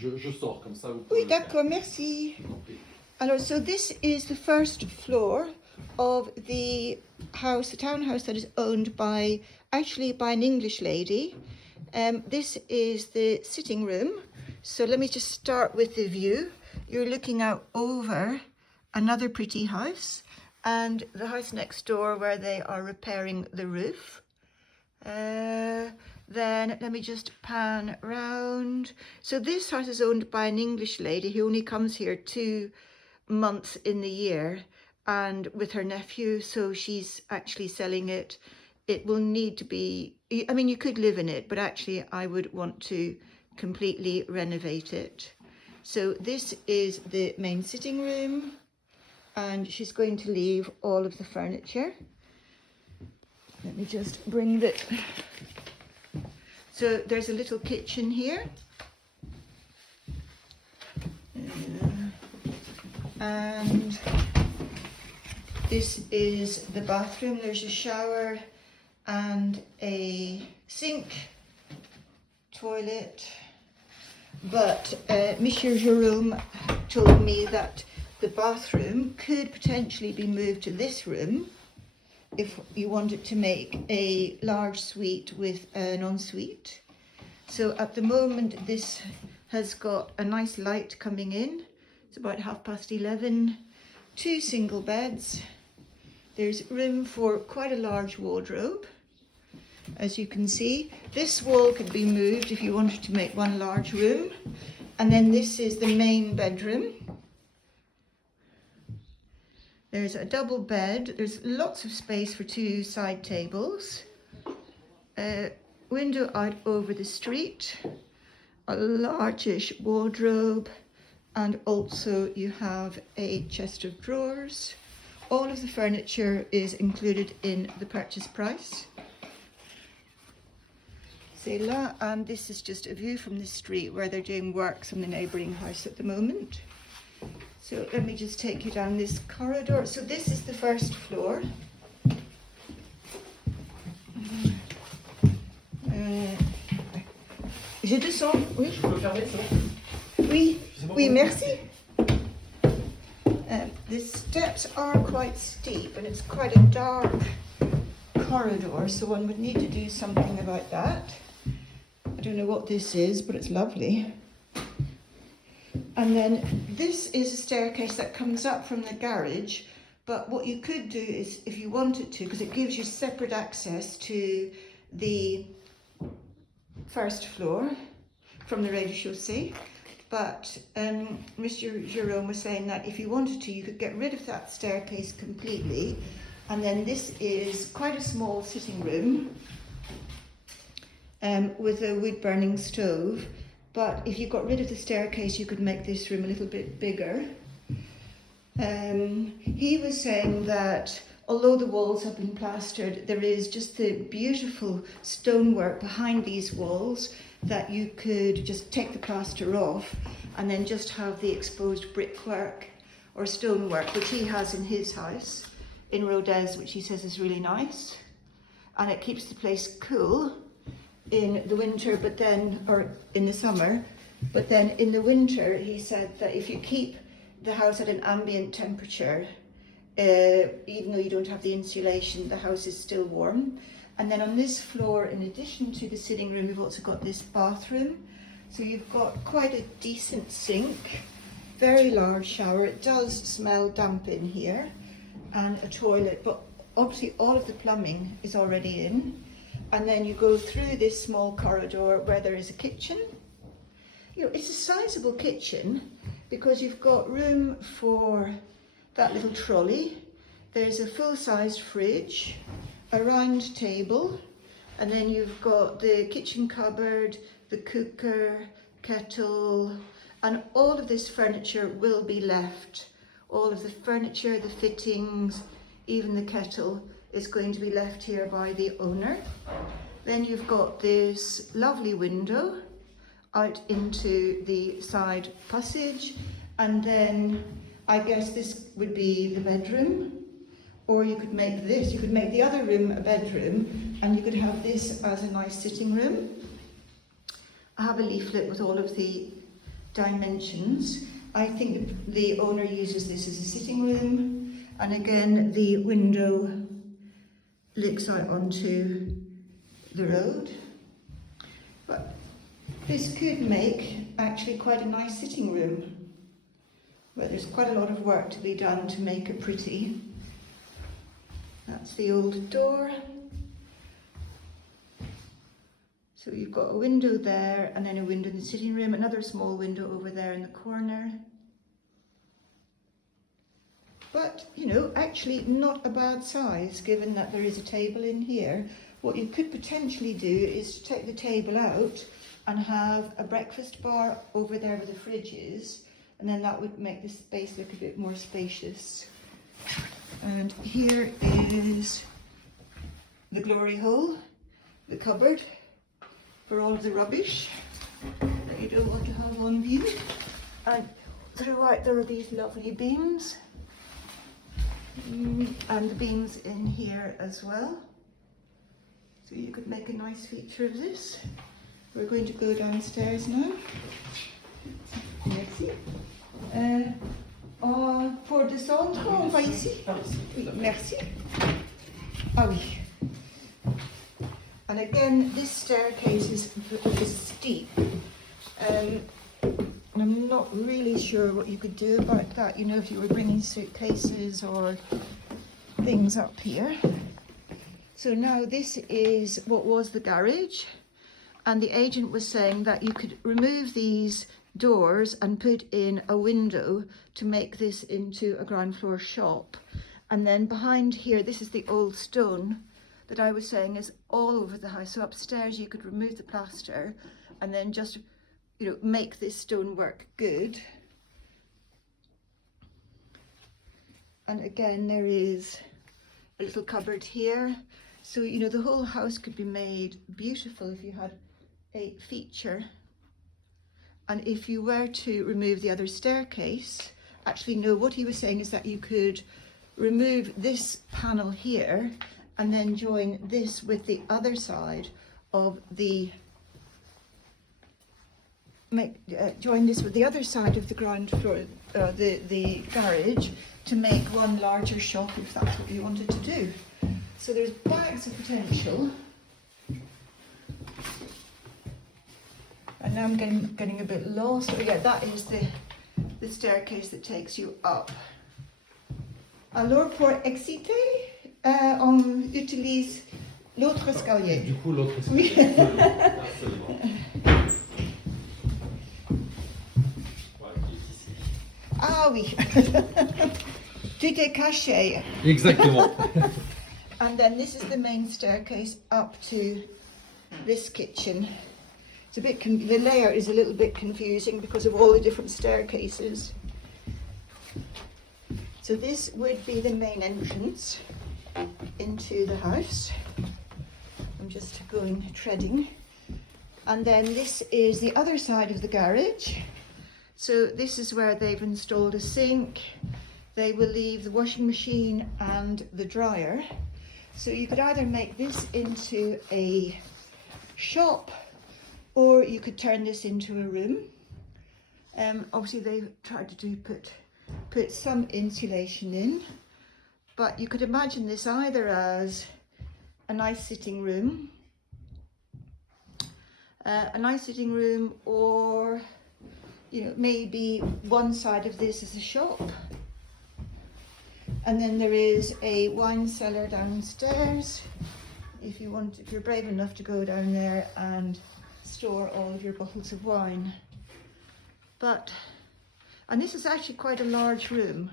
Je sors, comme ça vous pouvez Oui, le faire. d'accord, merci. Alors, so this is the first floor of the house, the townhouse that is owned by, actually by an English lady. This is the sitting room. So let me just start with the view. You're looking out over another pretty house and the house next door where they are repairing the roof. Then let me just pan round. So this house is owned by an English lady who only comes here 2 months in the year and with her nephew, so she's actually selling it. It will need to be, I mean, you could live in it, but actually I would want to completely renovate it. So this is the main sitting room and she's going to leave all of the furniture. Let me just bring the... So there's a little kitchen here. And this is the bathroom. There's a shower and a sink, toilet. But Monsieur Jerome told me that the bathroom could potentially be moved to this room if you wanted to make a large suite with an ensuite. So at the moment this has got a nice light coming in. It's about 11:30. 2 single beds. There's room for quite a large wardrobe. As you can see, this wall could be moved if you wanted to make one large room. And then this is the main bedroom. There's a double bed. There's lots of space for 2 side tables. Window out over the street. A largish wardrobe. And also you have a chest of drawers. All of the furniture is included in the purchase price. C'est là, and this is just a view from the street where they're doing works on the neighbouring house at the moment. So let me just take you down this corridor. So this is the first floor. Je descends, oui. Je peux fermer ça? Oui, oui, merci. The steps are quite steep and it's quite a dark corridor, so one would need to do something about that. I don't know what this is, but it's lovely. And then this is a staircase that comes up from the garage, but what you could do is, if you wanted to, because it gives you separate access to the first floor from the rez-de-chaussée, but Mr. Jerome was saying that if you wanted to, you could get rid of that staircase completely, and then this is quite a small sitting room with a wood-burning stove. But if you got rid of the staircase, you could make this room a little bit bigger. He was saying that although the walls have been plastered, there is just the beautiful stonework behind these walls that you could just take the plaster off and then just have the exposed brickwork or stonework, which he has in his house in Rodez, which he says is really nice. And it keeps the place cool in the winter, but then, or in the summer, but then in the winter, he said that if you keep the house at an ambient temperature, even though you don't have the insulation, the house is still warm. And then on this floor, in addition to the sitting room, we've also got this bathroom. So you've got quite a decent sink, very large shower. It does smell damp in here, and a toilet, but obviously all of the plumbing is already in. And then you go through this small corridor where there is a kitchen. You know, it's a sizable kitchen because you've got room for that little trolley. There's a full-sized fridge, a round table, and then you've got the kitchen cupboard, the cooker, kettle, and all of this furniture will be left. All of the furniture, the fittings, even the kettle is going to be left here by the owner. Then you've got this lovely window out into the side passage, and then I guess this would be the bedroom, or you could make this, you could make the other room a bedroom, and you could have this as a nice sitting room. I have a leaflet with all of the dimensions. I think the owner uses this as a sitting room, and again the window looks out onto the road. But this could make actually quite a nice sitting room, but there's quite a lot of work to be done to make it pretty. That's the old door. So you've got a window there, and then a window in the sitting room, another small window over there in the corner. But, you know, actually not a bad size, given that there is a table in here. What you could potentially do is to take the table out and have a breakfast bar over there where the fridge is, and then that would make the space look a bit more spacious. And here is the glory hole, the cupboard for all of the rubbish that you don't want to have on view. And throughout there are these lovely beams, and the beams in here as well. So you could make a nice feature of this. We're going to go downstairs now. Merci. Pour descendre, on va ici. Oui, merci. Ah oui. And again, this staircase is steep. I'm not really sure what you could do about that, you know, if you were bringing suitcases or things up here. So now this is what was the garage, and the agent was saying that you could remove these doors and put in a window to make this into a ground floor shop. And then behind here, this is the old stone that I was saying is all over the house. So upstairs you could remove the plaster and then just, you know, make this stonework good. And again, there is a little cupboard here. So, you know, the whole house could be made beautiful if you had a feature. And if you were to remove the other staircase, actually no, what he was saying is that you could remove this panel here and then join this with the other side of the join this with the other side of the ground floor, the garage, to make one larger shop if that's what you wanted to do. So there's bags of potential. And now I'm getting a bit lost. Oh yeah, that is the staircase that takes you up. Alors pour exciter, on utilise l'autre escalier. Du coup, l'autre Oui. escalier. Absolument. Voilà, qui est ici. Ah oui. Tout est caché. Exactement. And then this is the main staircase up to this kitchen. It's a bit the layout is a little bit confusing because of all the different staircases. So this would be the main entrance into the house. I'm just treading. And then this is the other side of the garage. So this is where they've installed a sink. They will leave the washing machine and the dryer. So you could either make this into a shop, or you could turn this into a room. Obviously they've tried to put some insulation in, but you could imagine this either as a nice sitting room, or, you know, maybe one side of this is a shop. And then there is a wine cellar downstairs if you're brave enough to go down there and store all of your bottles of wine. And this is actually quite a large room.